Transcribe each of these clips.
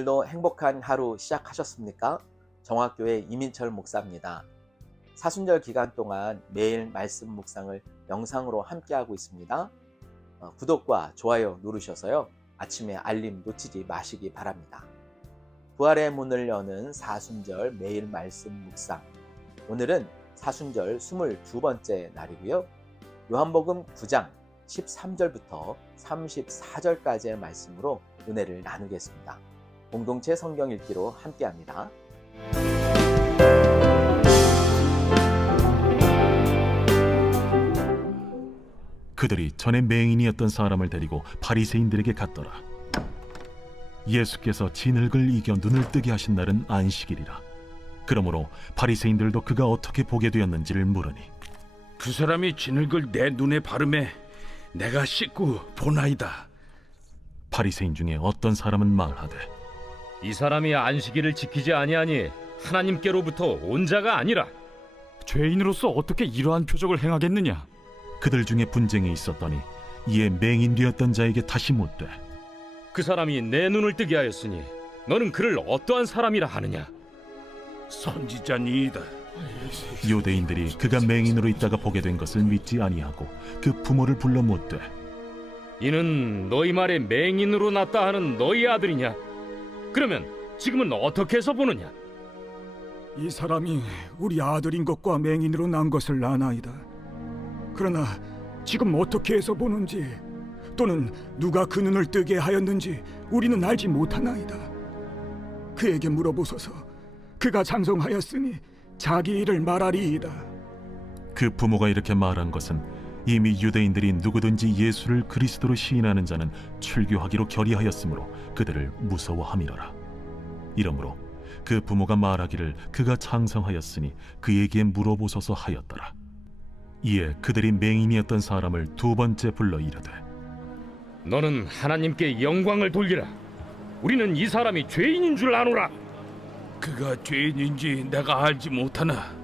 오늘도 행복한 하루 시작하셨습니까? 정화교회 이민철 목사입니다. 사순절 기간 동안 매일 말씀 묵상을 영상으로 함께하고 있습니다. 구독과 좋아요 누르셔서요. 아침에 알림 놓치지 마시기 바랍니다. 부활의 문을 여는 사순절 매일 말씀 묵상. 오늘은 사순절 22번째 날이고요. 요한복음 9장 13절부터 34절까지의 말씀으로 은혜를 나누겠습니다. 공동체 성경 읽기로 함께합니다. 그들이 전에 맹인이었던 사람을 데리고 바리새인들에게 갔더라. 예수께서 진흙을 이겨 눈을 뜨게 하신 날은 안식일이라. 그러므로 바리새인들도 그가 어떻게 보게 되었는지를 물으니, 그 사람이 진흙을 내 눈에 바르매 내가 씻고 보나이다. 바리새인 중에 어떤 사람은 말하되, 이 사람이 안식일을 지키지 아니하니 하나님께로부터 온 자가 아니라. 죄인으로서 어떻게 이러한 표적을 행하겠느냐? 그들 중에 분쟁이 있었더니 이에 맹인 되었던 자에게 다시 묻되, 그 사람이 내 눈을 뜨게 하였으니 너는 그를 어떠한 사람이라 하느냐? 선지자니이다. 유대인들이 그가 맹인으로 있다가 보게 된 것을 믿지 아니하고 그 부모를 불러 묻되, 이는 너희 말에 맹인으로 났다 하는 너희 아들이냐? 그러면 지금은 어떻게 해서 보느냐? 이 사람이 우리 아들인 것과 맹인으로 난 것을 아나이다. 그러나 지금 어떻게 해서 보는지 또는 누가 그 눈을 뜨게 하였는지 우리는 알지 못하나이다. 그에게 물어보소서. 그가 장성하였으니 자기 일을 말하리이다. 그 부모가 이렇게 말한 것은 이미 유대인들이 누구든지 예수를 그리스도로 시인하는 자는 출교하기로 결의하였으므로 그들을 무서워함이로라. 이러므로 그 부모가 말하기를 그가 장성하였으니 그에게 물어보소서 하였더라. 이에 그들이 맹인이었던 사람을 두 번째 불러 이르되, 너는 하나님께 영광을 돌리라. 우리는 이 사람이 죄인인 줄 아노라. 그가 죄인인지 내가 알지 못하나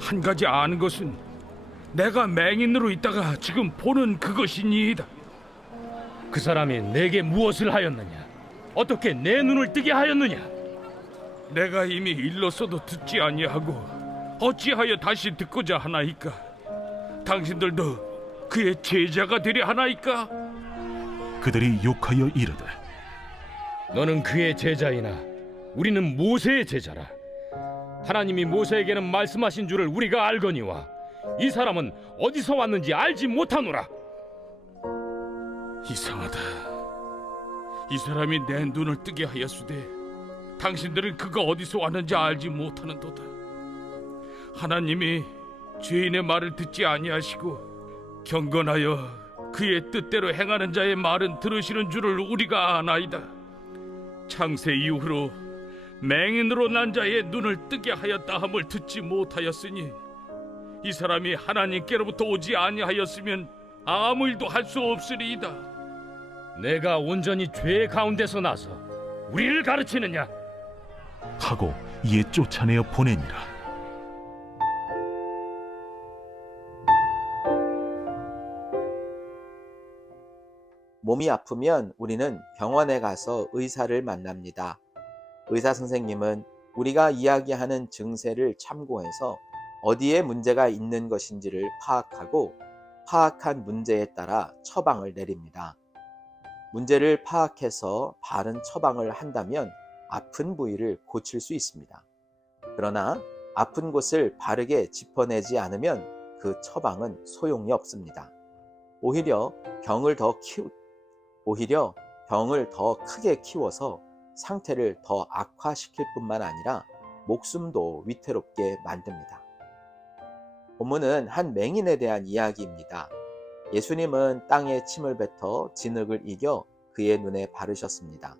한 가지 아는 것은 내가 맹인으로 있다가 지금 보는 그것이니이다. 그 사람이 내게 무엇을 하였느냐? 어떻게 내 눈을 뜨게 하였느냐? 내가 이미 일렀어도 듣지 아니하고 어찌하여 다시 듣고자 하나이까? 당신들도 그의 제자가 되려 하나이까? 그들이 욕하여 이르되, 너는 그의 제자이나 우리는 모세의 제자라. 하나님이 모세에게는 말씀하신 줄을 우리가 알거니와 이 사람은 어디서 왔는지 알지 못하노라. 이상하다. 이 사람이 내 눈을 뜨게 하였으되 당신들은 그가 어디서 왔는지 알지 못하는도다. 하나님이 죄인의 말을 듣지 아니하시고 경건하여 그의 뜻대로 행하는 자의 말은 들으시는 줄을 우리가 아나이다. 창세 이후로 맹인으로 난 자의 눈을 뜨게 하였다 함을 듣지 못하였으니 이 사람이 하나님께로부터 오지 아니하였으면 아무 일도 할 수 없으리이다. 내가 온전히 죄 가운데서 나서 우리를 가르치느냐? 하고 이에 쫓아내어 보내니라. 몸이 아프면 우리는 병원에 가서 의사를 만납니다. 의사 선생님은 우리가 이야기하는 증세를 참고해서 어디에 문제가 있는 것인지를 파악하고 파악한 문제에 따라 처방을 내립니다. 문제를 파악해서 바른 처방을 한다면 아픈 부위를 고칠 수 있습니다. 그러나 아픈 곳을 바르게 짚어내지 않으면 그 처방은 소용이 없습니다. 오히려 병을 더 크게 키워서 상태를 더 악화시킬 뿐만 아니라 목숨도 위태롭게 만듭니다. 본문은 한 맹인에 대한 이야기입니다. 예수님은 땅에 침을 뱉어 진흙을 이겨 그의 눈에 바르셨습니다.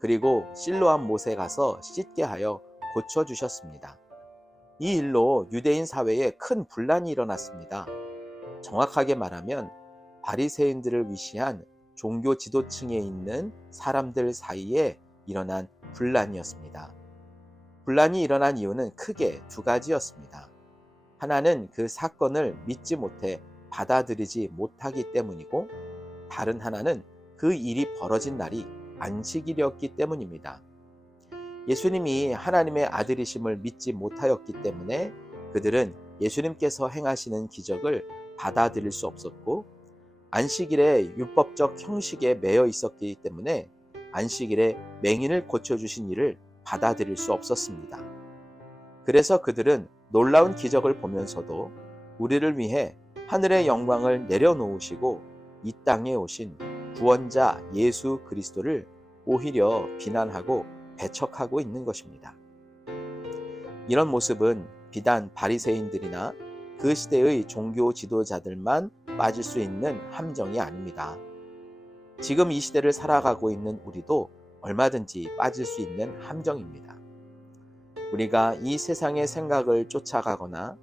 그리고 실로암 못에 가서 씻게 하여 고쳐주셨습니다. 이 일로 유대인 사회에 큰 분란이 일어났습니다. 정확하게 말하면 바리새인들을 위시한 종교 지도층에 있는 사람들 사이에 일어난 분란이었습니다. 분란이 일어난 이유는 크게 두 가지였습니다. 하나는 그 사건을 믿지 못해 받아들이지 못하기 때문이고, 다른 하나는 그 일이 벌어진 날이 안식일이었기 때문입니다. 예수님이 하나님의 아들이심을 믿지 못하였기 때문에 그들은 예수님께서 행하시는 기적을 받아들일 수 없었고, 안식일의 율법적 형식에 매여 있었기 때문에 안식일에 맹인을 고쳐주신 일을 받아들일 수 없었습니다. 그래서 그들은 놀라운 기적을 보면서도 우리를 위해 하늘의 영광을 내려놓으시고 이 땅에 오신 구원자 예수 그리스도를 오히려 비난하고 배척하고 있는 것입니다. 이런 모습은 비단 바리새인들이나 그 시대의 종교 지도자들만 빠질 수 있는 함정이 아닙니다. 지금 이 시대를 살아가고 있는 우리도 얼마든지 빠질 수 있는 함정입니다. 우리가 이 세상의 생각을 쫓아가거나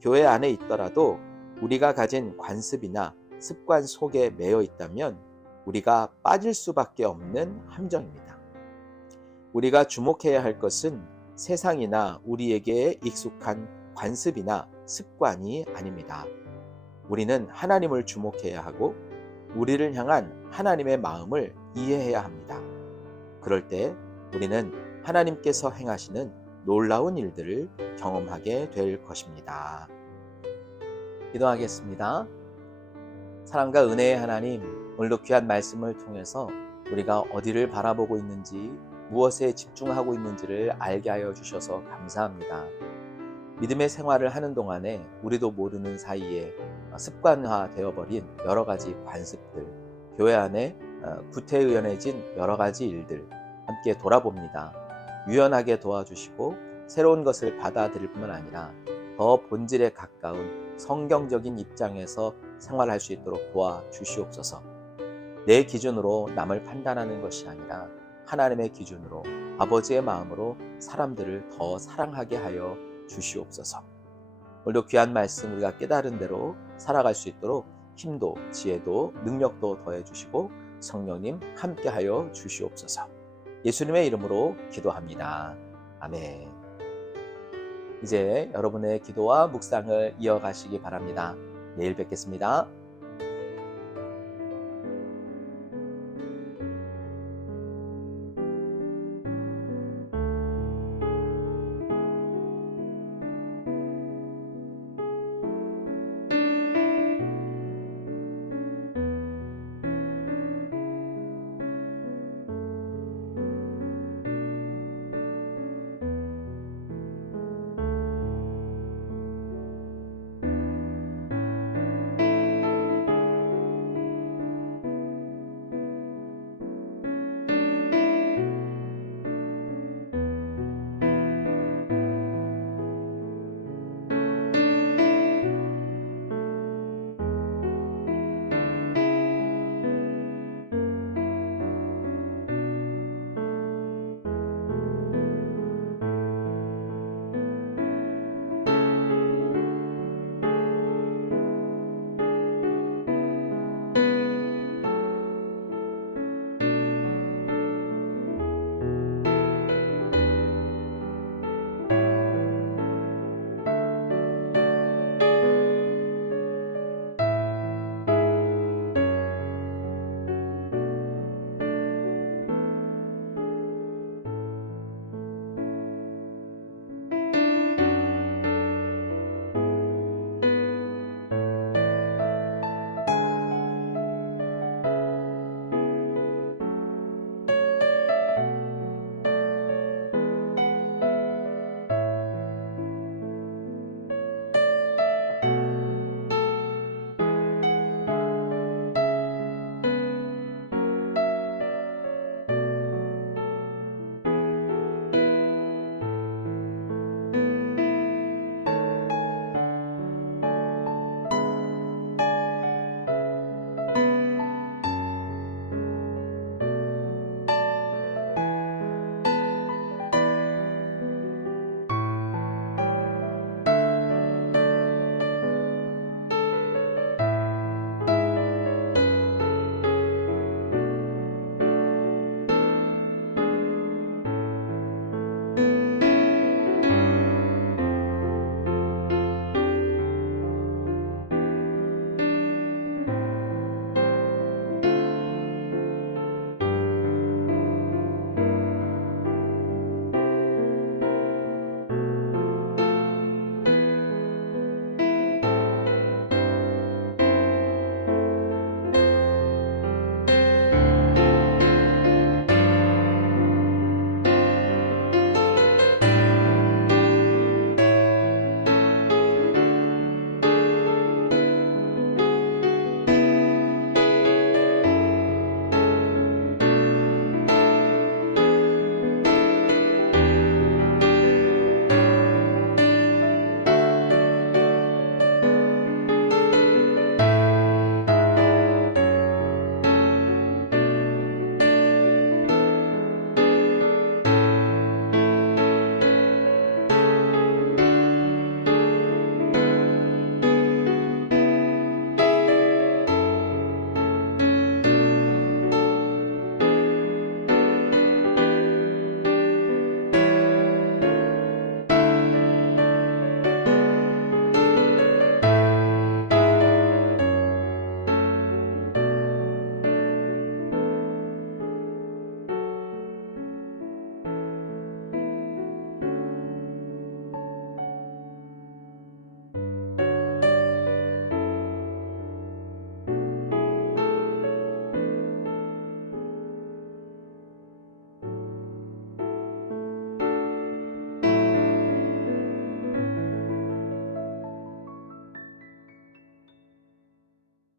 교회 안에 있더라도 우리가 가진 관습이나 습관 속에 매여 있다면 우리가 빠질 수밖에 없는 함정입니다. 우리가 주목해야 할 것은 세상이나 우리에게 익숙한 관습이나 습관이 아닙니다. 우리는 하나님을 주목해야 하고 우리를 향한 하나님의 마음을 이해해야 합니다. 그럴 때 우리는 하나님께서 행하시는 놀라운 일들을 경험하게 될 것입니다. 기도하겠습니다. 사랑과 은혜의 하나님, 오늘도 귀한 말씀을 통해서 우리가 어디를 바라보고 있는지, 무엇에 집중하고 있는지를 알게 하여 주셔서 감사합니다. 믿음의 생활을 하는 동안에 우리도 모르는 사이에 습관화 되어버린 여러 가지 관습들, 교회 안에 구태의연해진 여러 가지 일들 함께 돌아봅니다. 유연하게 도와주시고 새로운 것을 받아들일 뿐만 아니라 더 본질에 가까운 성경적인 입장에서 생활할 수 있도록 도와주시옵소서. 내 기준으로 남을 판단하는 것이 아니라 하나님의 기준으로 아버지의 마음으로 사람들을 더 사랑하게 하여 주시옵소서. 오늘도 귀한 말씀 우리가 깨달은 대로 살아갈 수 있도록 힘도 지혜도 능력도 더해 주시고 성령님 함께 하여 주시옵소서. 예수님의 이름으로 기도합니다. 아멘. 이제 여러분의 기도와 묵상을 이어가시기 바랍니다. 내일 뵙겠습니다.